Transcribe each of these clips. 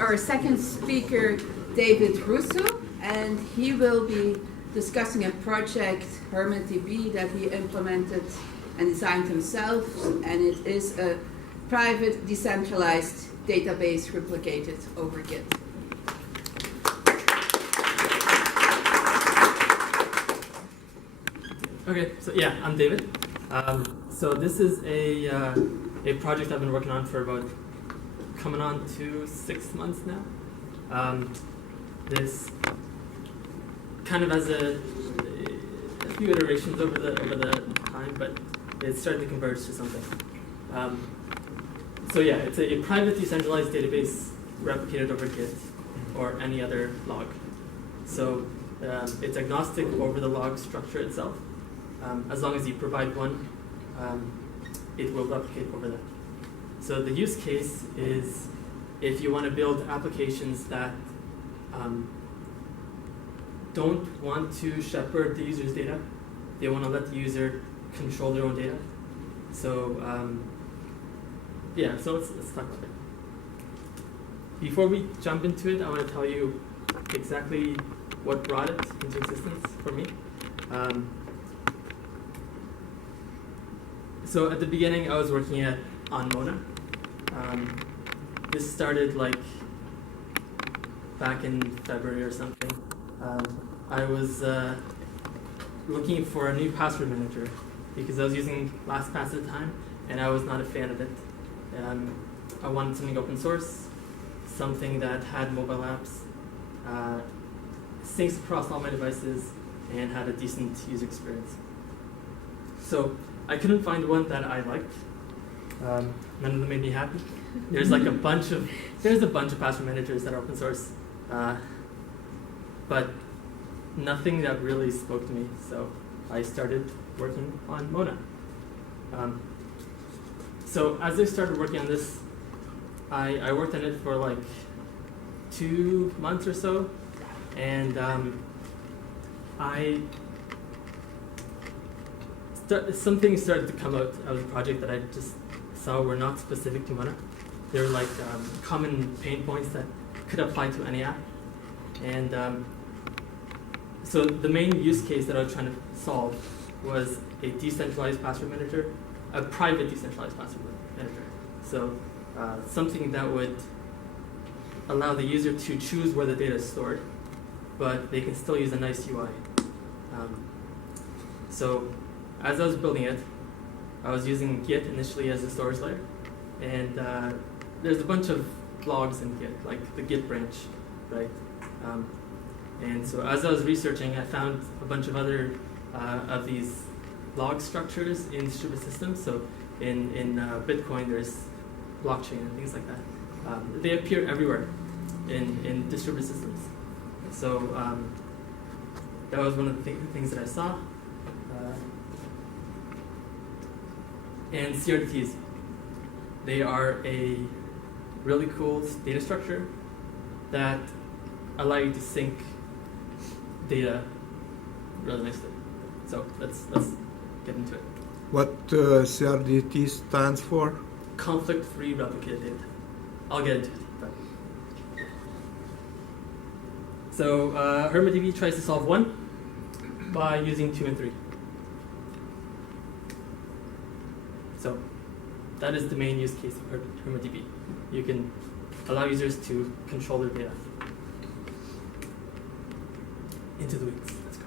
Our second speaker, David Russo, and he will be discussing a project, HermitDB, that he implemented and designed himself, and it is a private, decentralized database replicated over Git. Okay, so yeah, I'm David. So this is a project I've been working on for about coming on to 6 months now. This kind of has a few iterations over the time, but it's starting to converge to something. So yeah, it's a private decentralized database replicated over Git or any other log. So it's agnostic over the log structure itself. As long as you provide one, it will replicate over that. So the use case is if you want to build applications that don't want to shepherd the user's data, they want to let the user control their own data. So yeah, so let's talk about it. Before we jump into it, I want to tell you exactly what brought it into existence for me. So at the beginning, I was working on Mona. This started like back in February or something. I was looking for a new password manager because I was using LastPass at the time, and I was not a fan of it. I wanted something open source, something that had mobile apps, syncs across all my devices, and had a decent user experience. So I couldn't find one that I liked. None of them made me happy. There's a bunch of password managers that are open source, but nothing that really spoke to me. So I started working on Mona. So as I started working on this, I worked on it for like 2 months or so, and something started to come out of the project that I just saw were not specific to Mona. They were like common pain points that could apply to any app. And so the main use case that I was trying to solve was a decentralized password manager, a private decentralized password manager. So something that would allow the user to choose where the data is stored, but they can still use a nice UI. So as I was building it, I was using Git initially as a storage layer, and there's a bunch of logs in Git, like the Git branch, right? And so as I was researching, I found a bunch of other of these log structures in distributed systems. So in Bitcoin, there's blockchain and things like that. They appear everywhere in distributed systems. So that was one of the things that I saw. And CRDT'S, they are a really cool data structure that allow you to sync data really nicely. So let's get into it. What CRDT stands for? Conflict-free replicated data. I'll get into it. But. So HermitDB tries to solve 1 by using 2 and 3. So that is the main use case of HermitDB. You can allow users to control their data. Into the weeds. Let's go.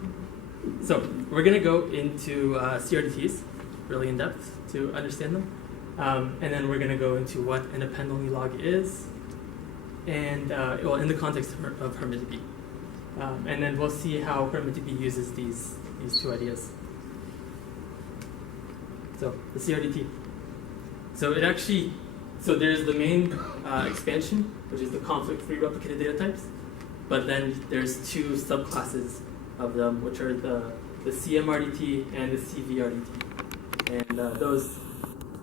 So we're going to go into CRDTs really in depth to understand them. And then we're going to go into what an append-only log is, and in the context of HermitDB. And then we'll see how HermitDB uses these 2 ideas. So the CRDT. So there's the main expansion, which is the conflict-free replicated data types, but then there's 2 subclasses of them, which are the CMRDT and the CVRDT. And those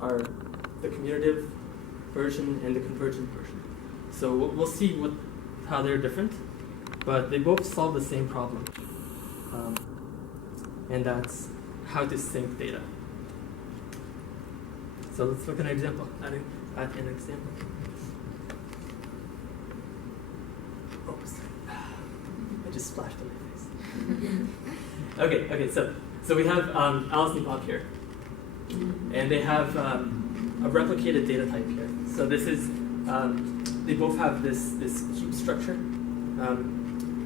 are the commutative version and the convergent version. So we'll see how they're different, but they both solve the same problem. And that's how to sync data. So let's look at an example. At an example. splashed on my face. Okay, so we have Alice and Bob here. And they have a replicated data type here. So this is, they both have this cube structure.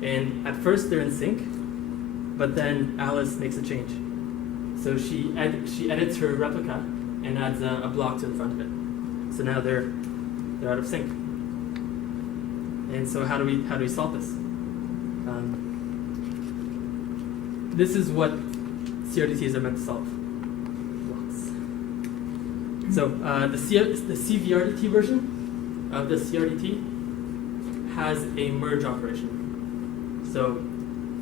And at first they're in sync, but then Alice makes a change. So she edits her replica and adds a block to the front of it. So now they're out of sync. And so how do we solve this? This is what CRDTs are meant to solve. So the CVRDT version of the CRDT has a merge operation. So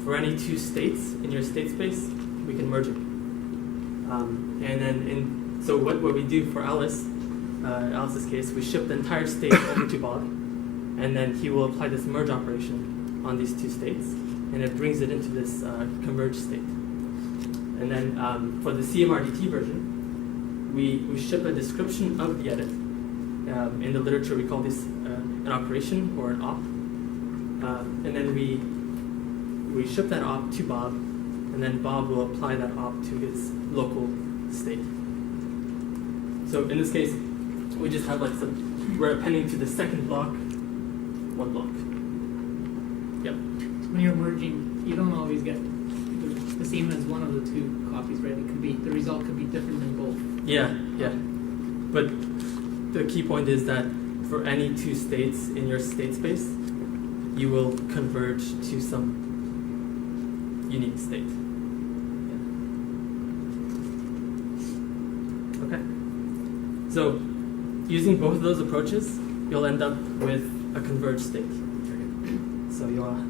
for any two states in your state space, we can merge it. And then so what we do for Alice's case, we ship the entire state over to Bob, and then he will apply this merge operation on these two states, and it brings it into this converged state. And then for the CMRDT version, we ship a description of the edit. In the literature, we call this an operation or an op. And then we ship that op to Bob, and then Bob will apply that op to his local state. So in this case, we just have we're appending to the second block, one block. Yep. When you're merging, you don't always get the same as one of the two copies, right? It could be, the result could be different than both. Yeah. But the key point is that for any two states in your state space, you will converge to some unique state. Yeah. Okay. So using both of those approaches, you'll end up with a converged state. So you'll have.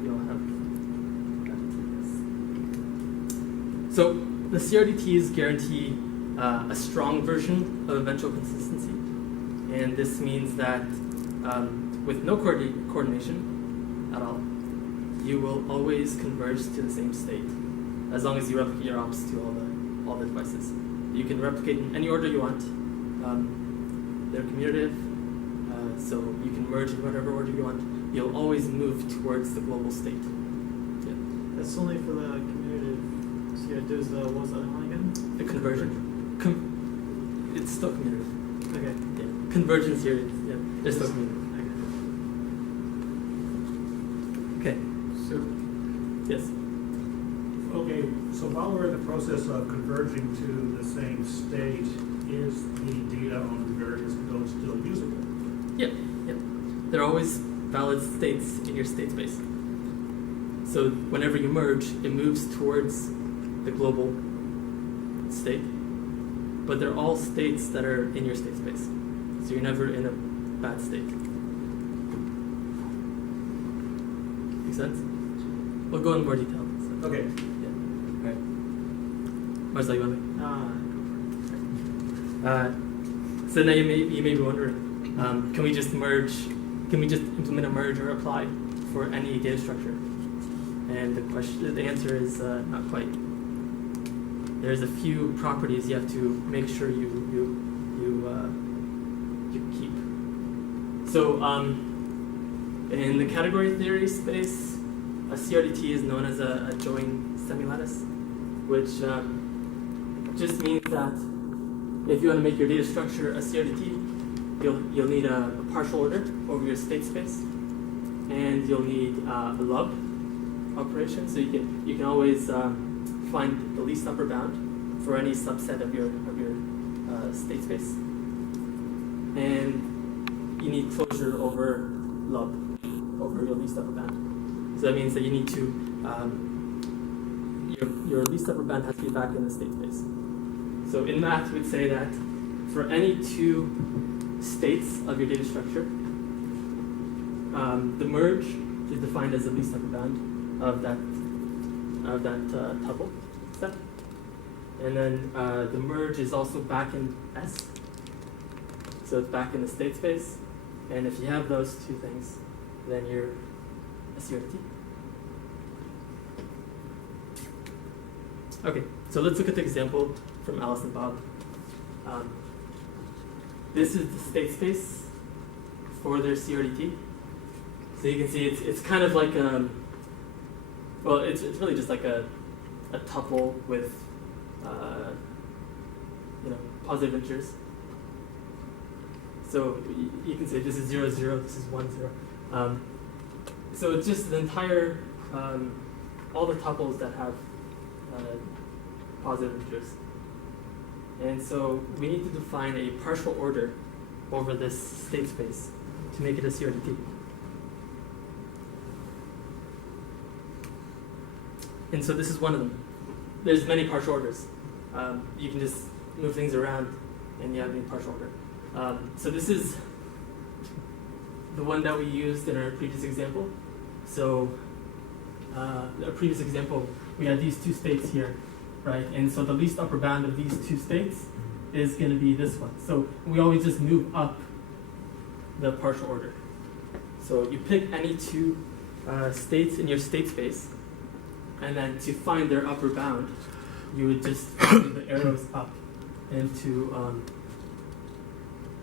So the CRDTs guarantee a strong version of eventual consistency, and this means that with no coordination at all, you will always converge to the same state, as long as you replicate your ops to all the devices. You can replicate in any order you want. They're commutative, so you can merge in whatever order you want. You'll always move towards the global state. Yeah. That's only for the commutative. So yeah, does the what's that one again? The conversion. It's still commutative. Okay. Yeah. Convergence here. Yeah. They're still commutative. Okay. So, Yes. okay, so while we're in the process of converging to the same state, is the data on the various nodes still usable? Yep. There are always valid states in your state space. So whenever you merge, it moves towards the global state, but they're all states that are in your state space. So you're never in a bad state. Make sense? We'll go in more detail. So, Okay. yeah. All right. Marcel, you want to? So now you may be wondering, can we just implement a merge or apply for any data structure? And the answer is not quite. There's a few properties you have to make sure you keep. So in the category theory space, a CRDT is known as a join semilattice, which just means that if you want to make your data structure a CRDT, you'll need a partial order over your state space, and you'll need a lub operation. So you can always find the least upper bound for any subset of your state space, and you need closure over lub over your least upper bound. So that means that you need to your least upper bound has to be back in the state space. So in math, we'd say that for any two states of your data structure, the merge is defined as the least upper bound of that tuple step, and then the merge is also back in S, so it's back in the state space. And if you have those two things, then you're a CRDT. Okay, so let's look at the example from Alice and Bob. This is the state space for their CRDT. So you can see it's kind of like Well, it's really just like a tuple with positive integers. So you can say this is 0, 0, this is 1, 0. So it's just the entire, all the tuples that have positive integers. And so we need to define a partial order over this state space to make it a CRDT. And so this is one of them. There's many partial orders. You can just move things around and you have any partial order. So this is the one that we used in our previous example. So our previous example, we had these two states here, right? And so the least upper bound of these two states is going to be this one. So we always just move up the partial order. So you pick any two states in your state space, and then to find their upper bound, you would just move the arrows up into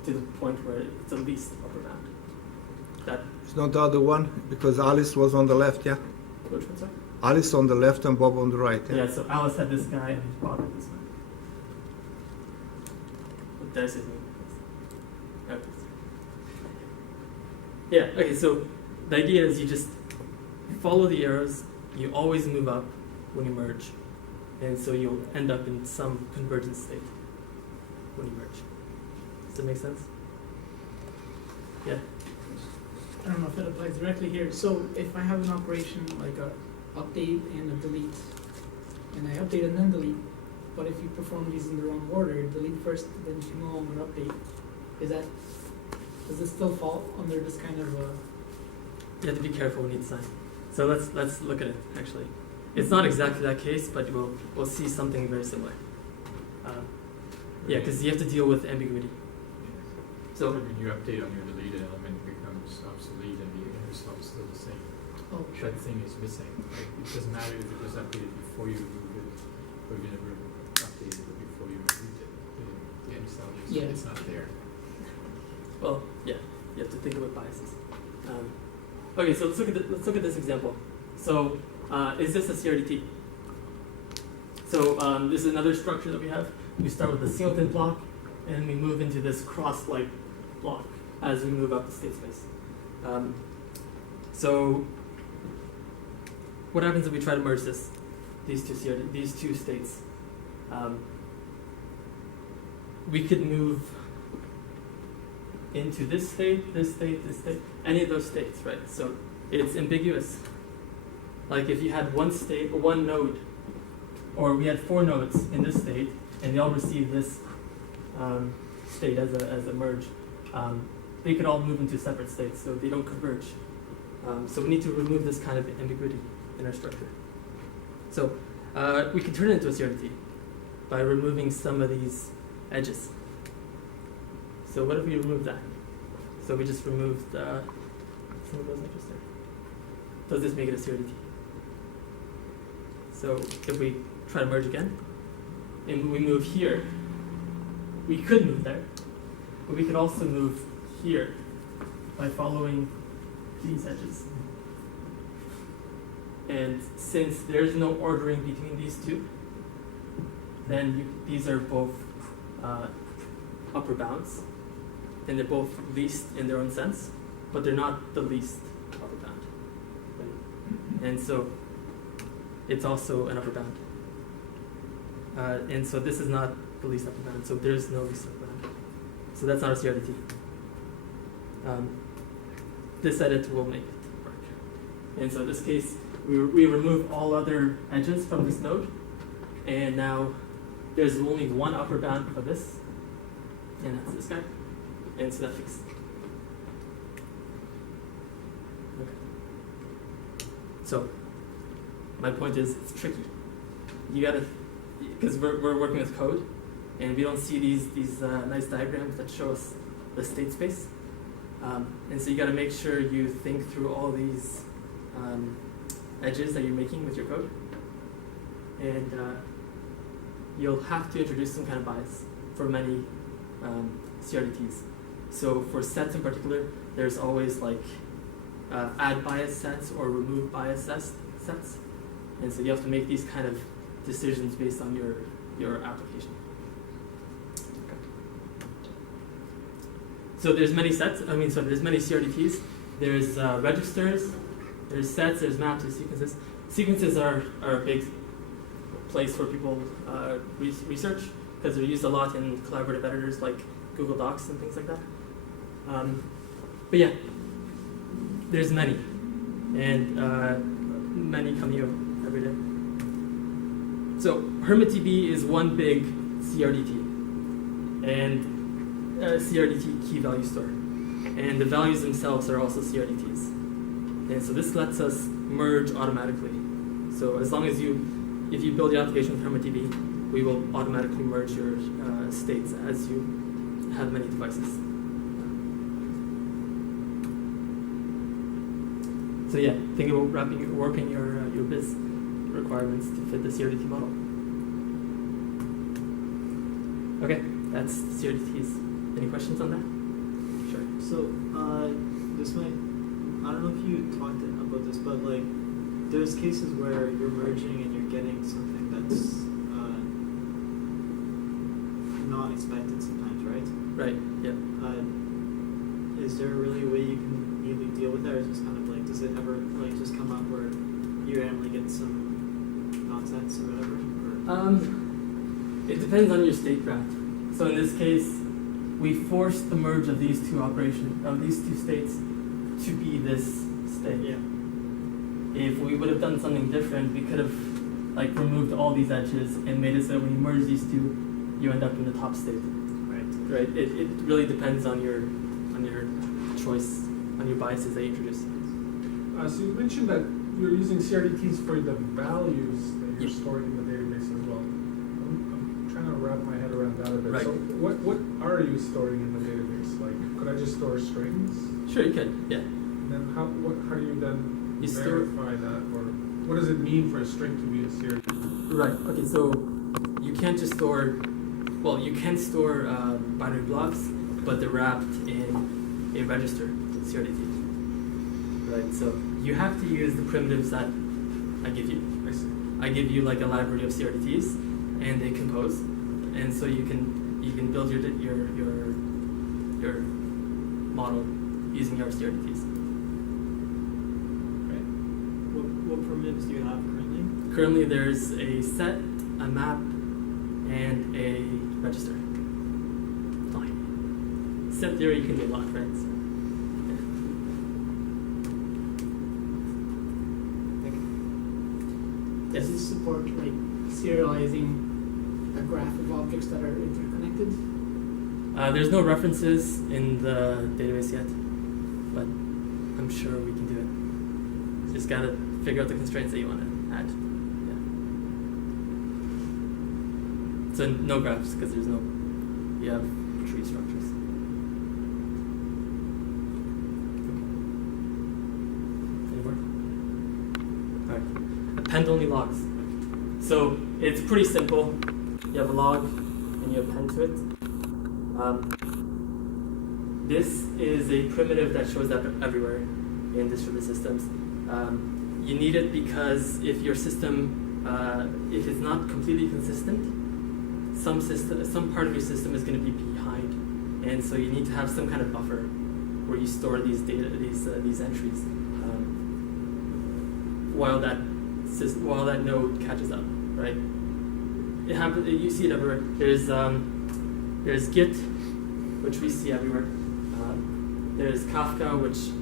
to the point where it's the least upper bound. That It's not the other one because Alice was on the left, yeah? which one, sorry? Alice on the left and Bob on the right. Yeah, so Alice had this guy and Bob had this one. What did I say? Okay. Yeah, okay, so the idea is you just follow the arrows, you always move up when you merge, and so you'll end up in some convergent state when you merge. Does that make sense? Yeah. I don't know if it applies directly here. So if I have an operation like a update and a delete, and I update and then delete, but if you perform these in the wrong order, delete first, then you can no longer update. Does it still fall under this kind of You have to be careful when you design. So let's look at it actually. It's not exactly that case, but we'll see something very similar. Yeah, because you have to deal with ambiguity. So when you update on your deleted element, it becomes obsolete and the inner stuff is still the same. oh, That thing is missing. Like, it doesn't matter if it was updated before you removed it, or you never updated it before you removed it. The inner stuff is Yeah. it's not there. well, yeah, you have to think about biases. Okay, so let's look at this example. So is this a CRDT? So this is another structure that we have. We start with a singleton block, and we move into this cross-like block as we move up the state space. So what happens if we try to merge these two states? We could move into this state, this state, this state, any of those states, right? So it's ambiguous. Like if you had one state, or one node, or we had 4 nodes in this state, and they all receive this state as a merge, they could all move into separate states, so they don't converge. So we need to remove this kind of ambiguity in our structure. So we can turn it into a CRDT by removing some of these edges. So what if we remove that? So we just removed some of those edges there. Does this make it a CRDT? So if we try to merge again, and we move here, we could move there, but we could also move here by following these edges. And since there's no ordering between these two, then these are both upper bounds, and they're both least in their own sense, but they're not the least upper bound. Right? And so it's also an upper bound. And so this is not the least upper bound, so there's no least upper bound. So that's not a CRDT. This edit will make it work. And so in this case, we remove all other edges from this node, and now there's only one upper bound for this, and that's this guy. And so that fixes it. Okay. So my point is, it's tricky. You gotta, because we're working with code, and we don't see these nice diagrams that show us the state space. And so you gotta make sure you think through all these edges that you're making with your code. And you'll have to introduce some kind of bias for many CRDTs. So for sets in particular, there's always like add bias sets or remove bias sets. And so you have to make these kind of decisions based on your application. Okay. So there's many sets, there's many CRDTs. There's registers, there's sets, there's maps, there's sequences. Sequences are a big place for people research because they're used a lot in collaborative editors like Google Docs and things like that. But yeah, there's many, and many come new every day. So HermitDB is one big CRDT, and CRDT key value store, and the values themselves are also CRDTs. And so this lets us merge automatically. So as long as if you build your application with HermitDB, we will automatically merge your states as you have many devices. So yeah, think about warping your biz requirements to fit the CRDT model. Okay, that's CRDTs. Any questions on that? Sure. So, this might, I don't know if you talked about this, but like, there's cases where you're merging and you're getting something that's not expected sometimes, right? Right, yeah. Is there really a way you can either deal with that, or is it just kind of like, does it ever like just come up where you randomly get some nonsense or whatever? Or? It depends on your state graph. So in this case, we forced the merge of these two states to be this state. Yeah. If we would have done something different, we could have like removed all these edges and made it so when you merge these two, you end up in the top state. Right. It really depends on your choice, on your biases that you introduce. So you mentioned that you're using CRDTs for the values that you're Yes. storing in the database as well. I'm trying to wrap my head around that a bit. Right. So what are you storing in the database? Like, could I just store strings? Sure, you could. Yeah. And then how do you then You store. verify that, or what does it mean for a string to be a CRDT? Right. Okay. So you can't just store. Well, you can store binary blocks, but they're wrapped in a register CRDT. Right. So you have to use the primitives that I give you. I see. I give you like a library of CRDTs, and they compose, and so you can build your model using your CRDTs. What primitives do you have currently? Currently, there's a set, a map, and a register. Fine. Set theory, you can do a lot, right? So, yeah. Does Yes. this support like serializing a graph of objects that are interconnected? There's no references in the database yet, but I'm sure we can do it. Just gotta figure out the constraints that you want to add. Yeah. So no graphs because you have tree structures. Any more? All right. Append only logs. So it's pretty simple. You have a log and you append to it. This is a primitive that shows up everywhere in distributed systems. You need it because if your system, if it's not completely consistent, some part of your system is going to be behind, and so you need to have some kind of buffer where you store these entries while that node catches up, right? It happens. You see it everywhere. There's Git, which we see everywhere. There's Kafka, which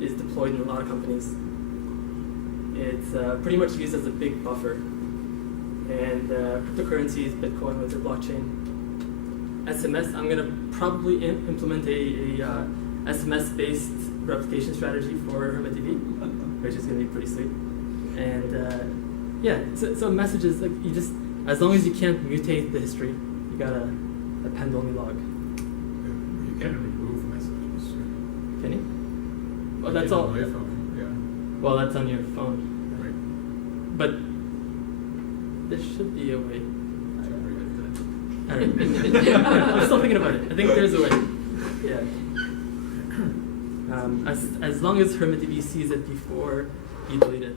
is deployed in a lot of companies. It's pretty much used as a big buffer. And cryptocurrencies, Bitcoin with their blockchain. SMS, I'm going to probably implement a SMS-based replication strategy for HermitDB, which is going to be pretty sweet. And so messages, like you just, as long as you can't mutate the history, you got to append only log. You can remove messages. Can you? Well, Like that's in all. an iPhone, yeah. Well, that's on your phone. Right. But there should be a way. I I don't know. I'm still thinking about it. I think there's a way. Yeah. As long as HermitDB sees it before you delete it,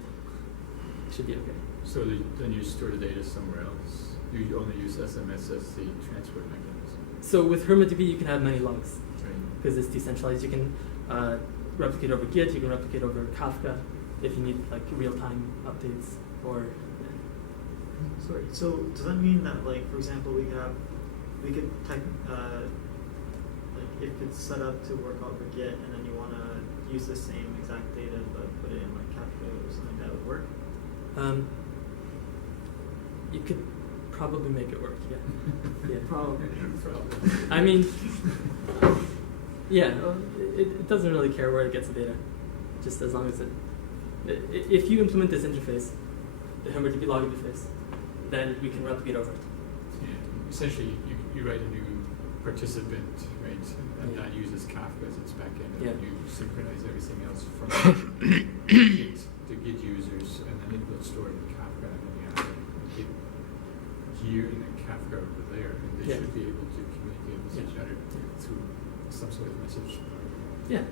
it should be okay. So then you store the data somewhere else. You only use SMS as the transport mechanism, So with HermitDB, you can have many logs right? because it's decentralized. You can replicate over Git. You can replicate over Kafka if you need like real-time updates or. Sorry. So does that mean that, like, for example, we could type like if it's set up to work over Git, and then you want to use the same exact data but put it in like Kafka or something, that would work? You could probably make it work. Yeah. Yeah. Probably. I mean, yeah, it doesn't really care where it gets the data, just as long as if you implement this interface, the HermitDB log interface, then we can replicate over it. Yeah. Essentially, you write a new participant, right? And Yeah. that uses Kafka as its backend, and Yeah. then you synchronize everything else from Git to Git users, and then it will store it in Kafka, and then you have a Git here and then Kafka over there, and they Yeah. should be able to communicate with each other through some sort of message. Yeah,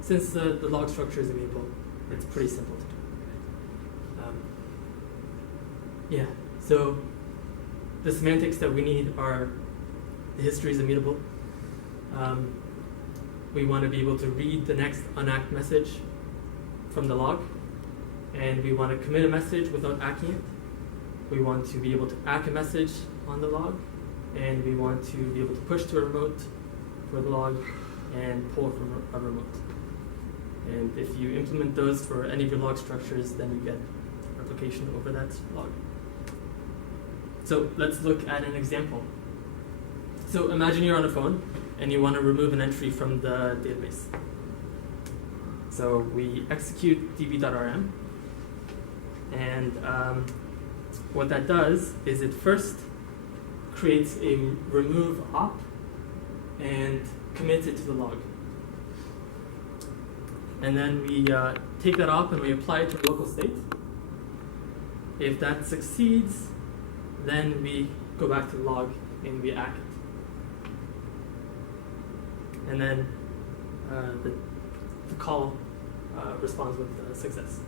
since the log structure is immutable, it's pretty simple to do. Yeah, so the semantics that we need are the history is immutable. We want to be able to read the next unacked message from the log, and we want to commit a message without acking it. We want to be able to ack a message on the log, and we want to be able to push to a remote for the log and pull from a remote. And if you implement those for any of your log structures, then you get replication over that log. So let's look at an example. So imagine you're on a phone and you want to remove an entry from the database. So we execute db.rm, and what that does is it first creates a remove op and commits it to the log. And then we take that op and we apply it to the local state. If that succeeds, then we go back to the log and we ack it. And then the call responds with success.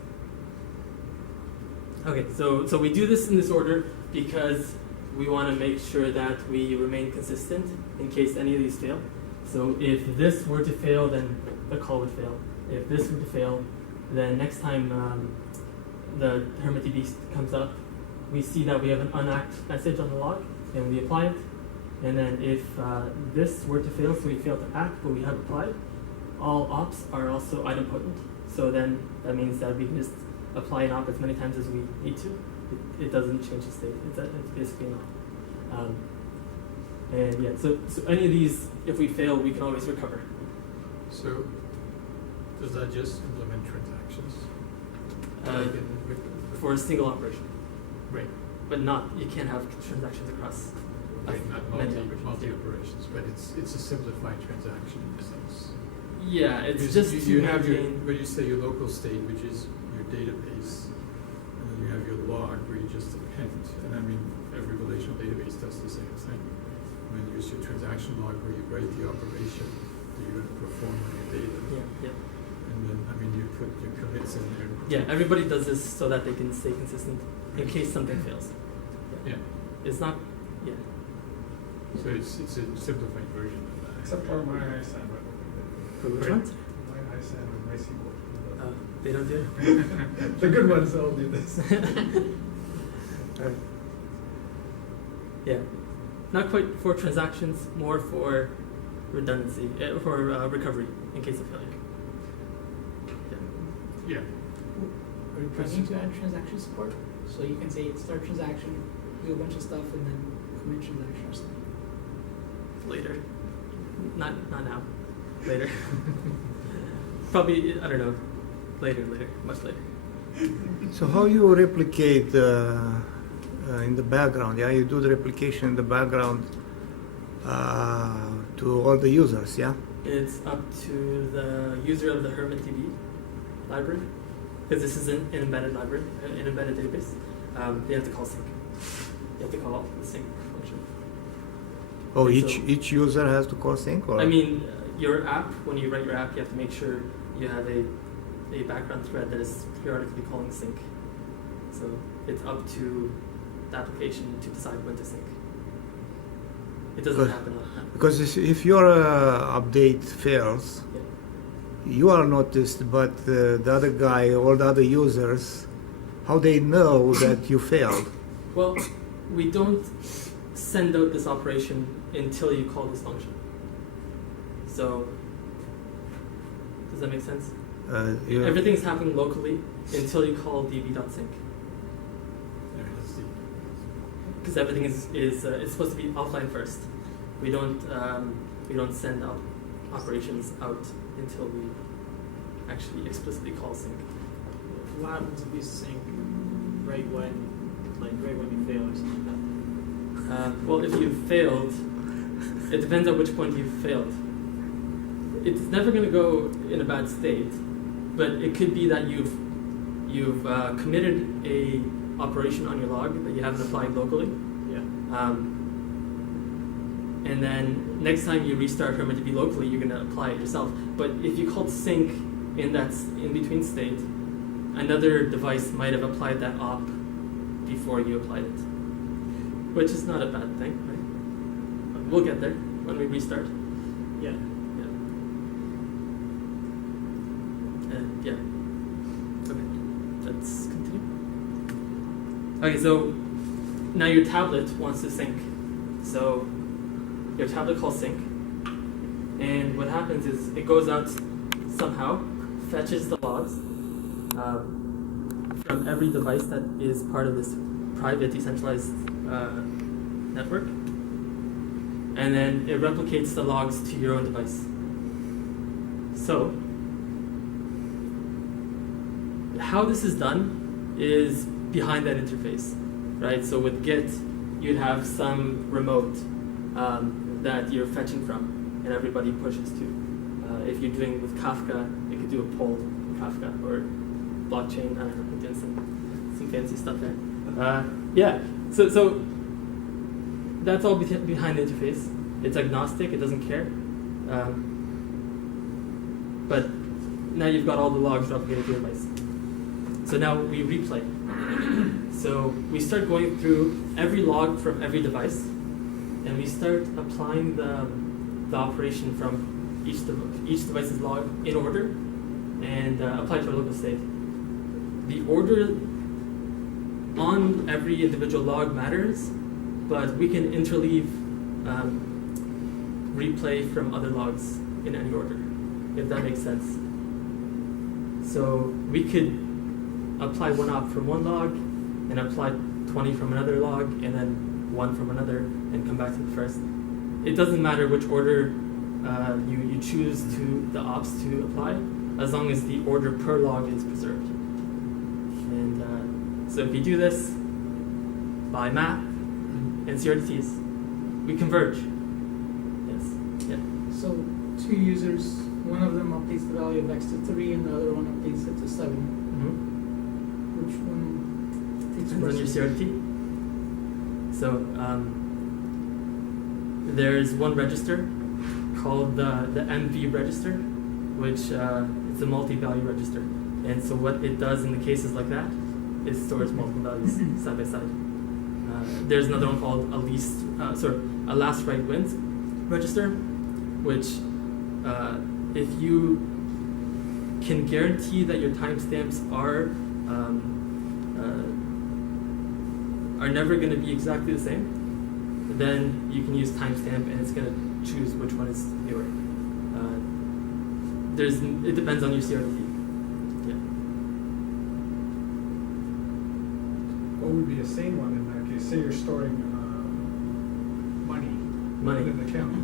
Okay, so we do this in this order because we want to make sure that we remain consistent in case any of these fail. So if this were to fail, then the call would fail. If this were to fail, then next time the HermitDB comes up, we see that we have an unacked message on the log, and we apply it. And then if this were to fail, so we fail to act, but we have applied, all ops are also idempotent. So then that means that we can just apply an op as many times as we need to. It doesn't change the state. It's basically an op. And yeah, so any of these, if we fail, we can always recover. So does that just implement transactions? For a single operation. Right. But you can't have transactions across Right, not many multi operations. operations, but it's a simplified transaction in a sense. Yeah, it's Because just you to have your, maintain- when you say your local state, which is your database, and then you have your log where you just append, and I mean every relational database does the same thing. When you use your transaction log where you write the operation that you're going to perform on your data, Yeah. and then I mean you put your commits in there. Yeah, everybody does this so that they can stay consistent in case something fails. Yeah. It's not. Yeah. So it's a simplified version of that. Except for my ISAN. For which Right. ones? My ISAN and MySQL. They don't do it. The good ones all do this. Alright. Yeah, not quite for transactions, more for redundancy, for recovery in case of failure. Yeah. Are you planning to add transaction support? So you can say start transaction, do a bunch of stuff, and then commit transaction or something. Later, not now. Later. Probably I don't know. Later, much later. So how you replicate in the background? Yeah, you do the replication in the background to all the users. Yeah. It's up to the user of the HermitDB library, because this is an embedded library, an embedded database. You have to call sync. You have to call the sync function. Oh, And each user has to call sync, or? I mean, your app, when you write your app, you have to make sure you have a background thread that is periodically calling sync. So So it's up to the application to decide when to sync. It doesn't Good. happen all the time. Because if your update fails, Yeah. you are noticed, but the other guy or the other users, how they know that you failed? Well, we don't send out this operation until you call this function. So, does that make sense? Everything's happening locally until you call db.sync. Yeah, that's the, Because everything is it's supposed to be offline first. We don't send operations out until we actually explicitly call sync. What happens if you sync right when you fail or something like that? Well, if you failed, it depends on which point you failed. It's never going to go in a bad state, but it could be that you've committed a operation on your log that you haven't applied locally. Yeah. And then next time you restart HermitDB locally, you're going to apply it yourself. But if you called sync in that in-between state, another device might have applied that op before you applied it, which is not a bad thing, right? We'll get there when we restart. Yeah. Yeah. Okay, let's continue. Okay, so now your tablet wants to sync. So your tablet calls sync, and what happens is it goes out somehow, fetches the logs from every device that is part of this private decentralized network, and then it replicates the logs to your own device. So how this is done is behind that interface, right? So with Git, you'd have some remote that you're fetching from, and everybody pushes to. If you're doing with Kafka, you could do a poll in Kafka, or blockchain, I don't know, doing some fancy stuff there. Yeah, so that's all behind the interface. It's agnostic, it doesn't care. But now you've got all the logs replicated to your device. So now we replay. So we start going through every log from every device, and we start applying the operation from each device's log in order, and apply it to our local state. The order on every individual log matters, but we can interleave replay from other logs in any order, if that makes sense. So we could apply one op from one log, and apply 20 from another log, and then 1 from another, and come back to the first. It doesn't matter which order you choose to the ops to apply, as long as the order per log is preserved. And so if you do this by map and CRDT'S, we converge. Yes. Yeah. So 2 users, one of them updates the value of X to 3 and the other one updates it to 7. Mm-hmm. Which one takes And then your precedence? CRDT. So there's one register called the MV register, which it's a multi-value register. And so what it does in the cases like that is stores multiple values side by side. There's another one called a last write wins register, which if you can guarantee that your timestamps are never going to be exactly the same, then you can use timestamp, and it's going to choose which one is newer. It depends on your CRDT. Yeah. What would be a sane one in that case? Say you're storing money in an account.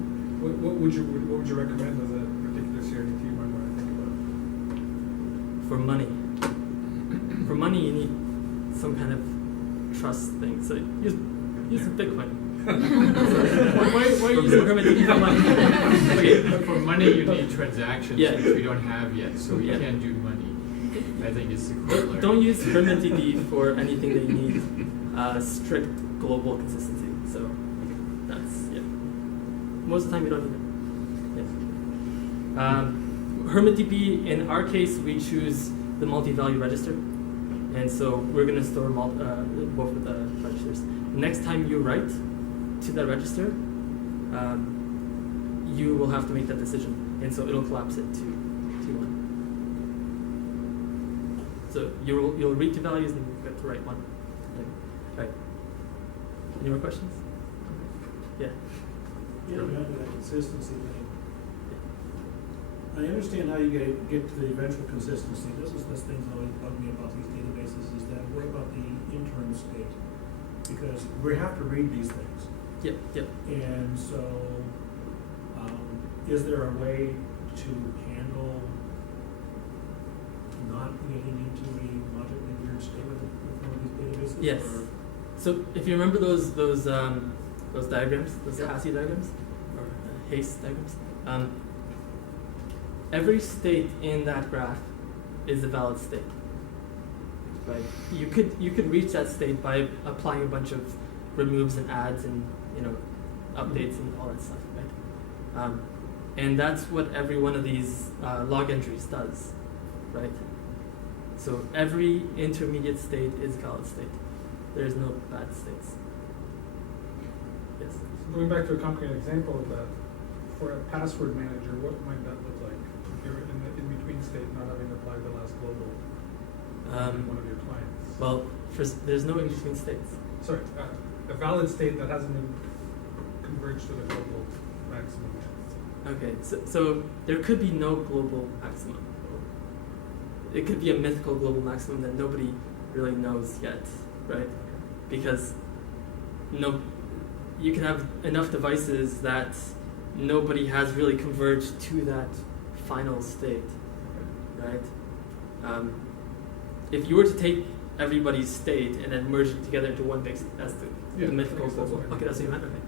What would you recommend as a particular CRDT you might want to think about? For money, you need some kind of trust thing. So use Bitcoin. Why are you using HermitDB for money? Okay. For money, you need transactions, Yeah. which we don't have yet, so we can't do money. I think it's the corollary. Don't use HermitDB for anything that you need strict global consistency. So that's, yeah. Most of the time you don't need it. Yeah. HermitDB, in our case, we choose the multi-value register. And so we're going to store both of the registers. Next time you write to that register, you will have to make that decision. And so it'll collapse it to one. So you'll read two values and you get to write one. Right. Any more questions? Yeah. Yeah, we have that consistency thing. I understand how you get to the eventual consistency. This thing's always bugged me about these databases is that what about the interim state? Because we have to read these things. Yep. And so, is there a way to handle not getting into a logically weird state with one of these databases? Yes. So if you remember those diagrams, those Hasse diagrams, or Hasse diagrams, every state in that graph is a valid state. Right? You could reach that state by applying a bunch of removes and adds and updates and all that stuff, right? And that's what every one of these log entries does, right? So every intermediate state is a valid state. There's no bad states. Yes. So going back to a concrete example of that, for a password manager, what might that look like? If you're in the in-between state, not having applied the last global in one of your clients. Well, there's no in-between states. Sorry, a valid state that hasn't been converged to the global maximum yet. Okay, so there could be no global maximum. It could be a mythical global maximum that nobody really knows yet, right? Because you can have enough devices that nobody has really converged to that final state, right? If you were to take everybody's state and then merge it together into one big, that's the mythical global. Okay, that's what you meant. Okay.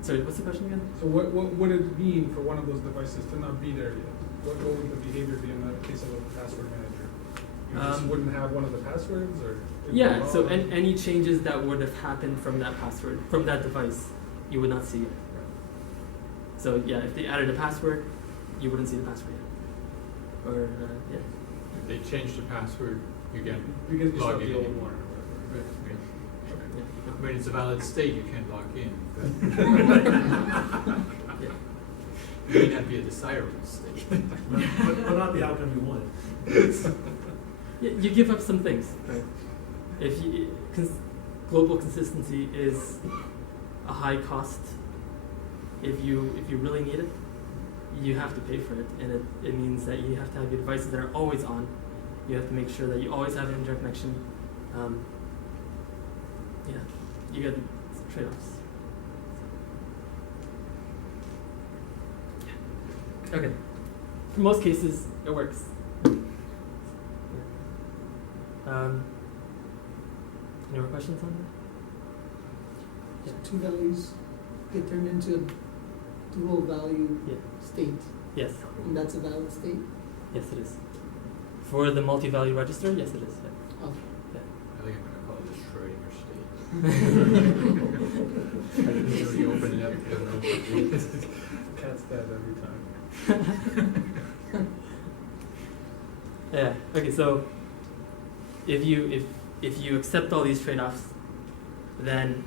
Sorry, what's the question again? So what would it mean for one of those devices to not be there yet? What would the behavior be in that case of a password manager? You just wouldn't have one of the passwords, or? Yeah, so any changes that would have happened from that password, from that device, you would not see it. So yeah, if they added a password, you wouldn't see the password yet. Or, yeah. If they change the password, you get because you log the in. old one. Right. When it's a valid state, you can't log in. Yeah. It may not be a desirable state. but not the outcome you wanted. You give up some things, right? If global consistency is a high cost, if you really need it, you have to pay for it, and it means that you have to have your devices that are always on. You have to make sure that you always have an internet connection. You get trade-offs. Okay. For most cases, it works. Any more questions on that? So two values get turned into a dual value state, Yes. and that's a valid state? Yes, it is. For the multi-value register, yes, it is. Yeah. Oh. I think I'm going to call it the Schrodinger state. Until you open it up, you don't know what it is. Cat's dead every time. Yeah. Okay. So, if you accept all these trade-offs, then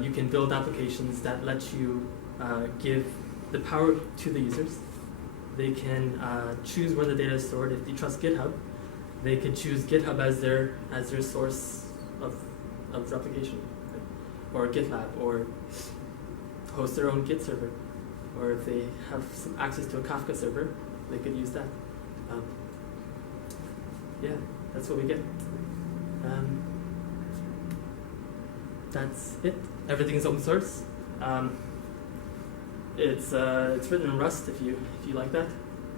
you can build applications that let you give the power to the users. They can choose where the data is stored. If they trust GitHub, they could choose GitHub as their source of replication, right? Or GitLab, or host their own Git server, or if they have some access to a Kafka server, they could use that. That's what we get. That's it. Everything is open source. It's written in Rust if you like that.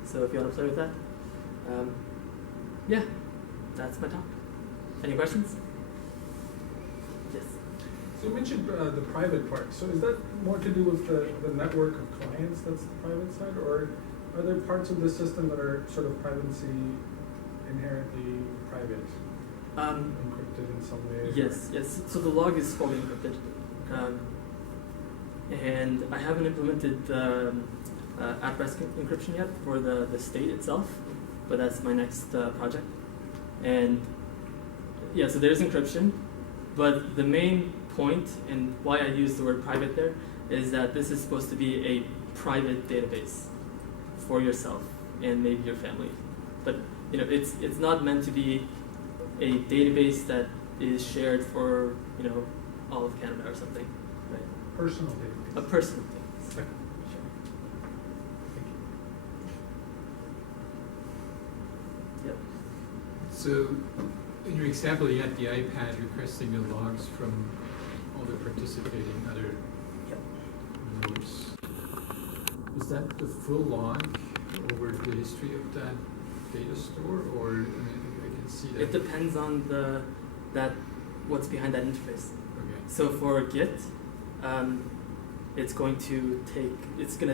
So if you want to play with that, that's my talk. Any questions? Yes. So you mentioned the private part. So is that more to do with the network of clients that's the private side, or are there parts of the system that are sort of privacy inherently private, encrypted in some way? Yes. So the log is fully encrypted, and I haven't implemented at-rest encryption yet for the state itself, but that's my next project. And yeah, so there's encryption, but the main point and why I use the word private there is that this is supposed to be a private database for yourself and maybe your family. But it's not meant to be a database that is shared for all of Canada or something, right? Personal database. A personal database. Okay. Sure. Yep. So, in your example, you had the iPad requesting the logs from all the participating other nodes. Is that the full log over the history of that data store, or I can see that? It depends on what's behind that interface. Okay. So for Git, it's going to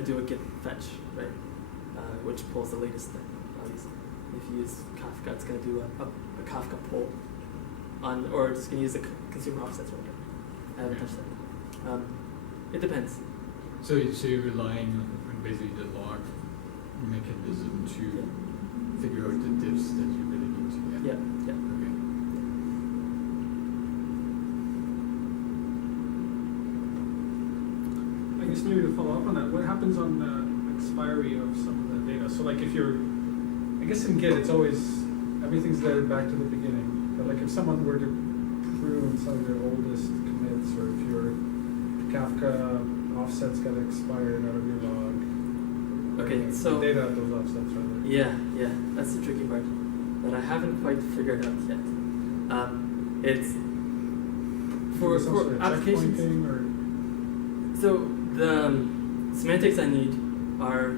do a Git fetch, right? Which pulls the latest values. If you use Kafka, it's going to do a Kafka pull or it's going to use the consumer offsets or whatever. I haven't touched that. It depends. So you're relying on basically the log mechanism to figure out the diffs that you really need to get. Yeah. Okay. I guess maybe to follow up on that, what happens on the expiry of some of the data? So like if you're, I guess in Git it's always, everything's there back to the beginning. But like if someone were to prune some of your oldest commits, or if your Kafka offsets got expired out of your log. Okay, so the data of those offsets, rather. Yeah, that's the tricky part that I haven't quite figured out yet. It's for applications. So the semantics I need are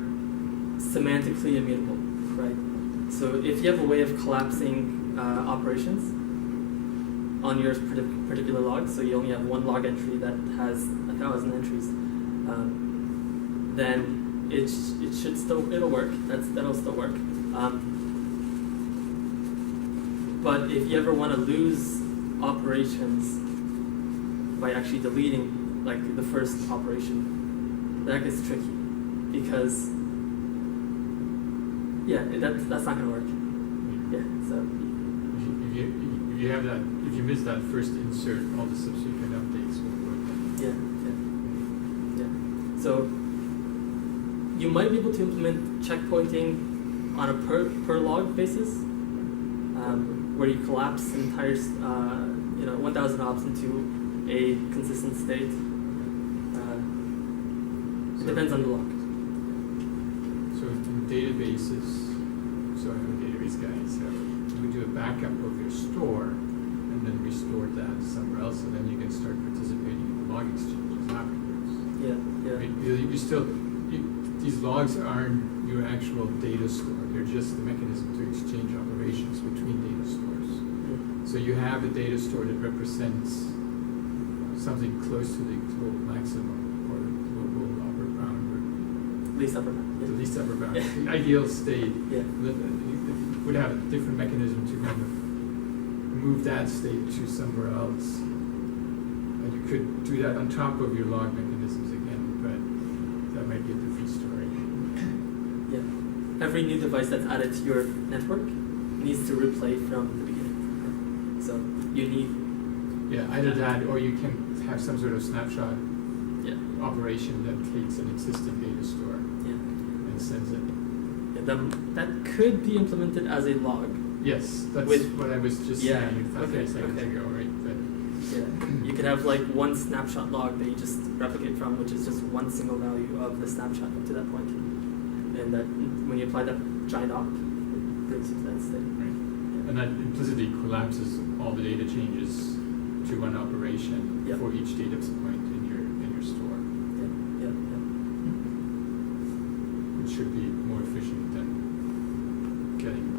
semantically immutable, right? So if you have a way of collapsing operations on your particular log, so you only have one log entry that has 1,000 entries, then it'll work. That'll still work. But if you ever want to lose operations by actually deleting like the first operation, that gets tricky because that's not gonna work. Yeah. So if you have that, if you miss that first insert, all the subsequent updates will work. Yeah. So you might be able to implement checkpointing on a per log basis, where you collapse entire 1,000 ops into a consistent state. It depends on the log. So in databases, so I'm a database guy, so you do a backup of your store and then restore that somewhere else, and then you can start participating in log exchanges afterwards. Yeah. These logs aren't your actual data store. They're just the mechanism to exchange operations between data stores. Mm-hmm. So you have a data store that represents something close to the global maximum or global upper bound, Least upper bound. the least upper bound, Yeah. the ideal state. Yeah. You would have a different mechanism to kind of move that state to somewhere else. And you could do that on top of your log mechanisms again, but that might be a different story. Yeah. Every new device that's added to your network needs to replay from the beginning. So you need. Yeah, either that or you can have some sort of snapshot operation that takes an existing data store and sends it. That could be implemented as a log. Yes, that's what I was just saying 30 seconds ago, right? But you could have like one snapshot log that you just replicate from, which is just one single value of the snapshot up to that point. And that when you apply that giant op, it brings you to that state. Right. Yeah. And that implicitly collapses all the data changes to one operation for each data point in your store. Yeah. Which should be more efficient than getting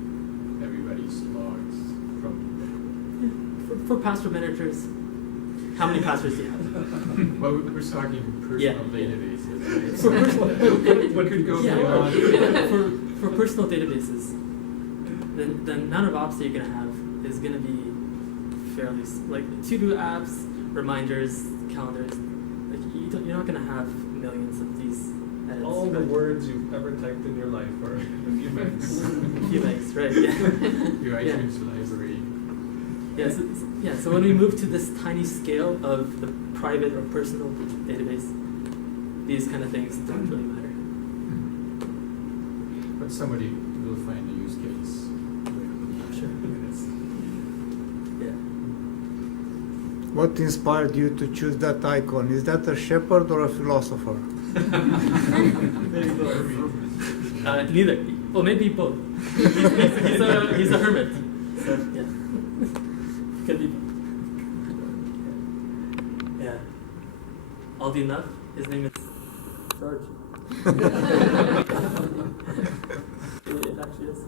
everybody's logs from. For password managers, how many passwords do you have? Well, we're talking personal databases. So what could go beyond? For personal databases, the amount of ops that you're gonna have is gonna be fairly like to-do apps, reminders, calendars. Like you're not gonna have millions of these edits. All all the words you've ever typed in your life are in a few minutes. A few megs, right? Yeah. Your Yeah. iTunes library. So when we move to this tiny scale of the private or personal database, these kind of things don't really matter. But somebody will find a use case. Sure. Yeah. What inspired you to choose that icon? Is that a shepherd or a philosopher? Neither. Well, maybe both. He's a hermit. So, yeah. Could be. Yeah. Oddly enough, his name is George. It actually is.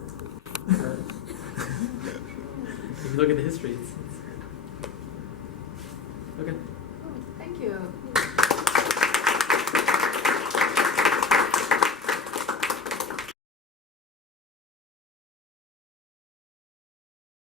If you look at the history, it's okay.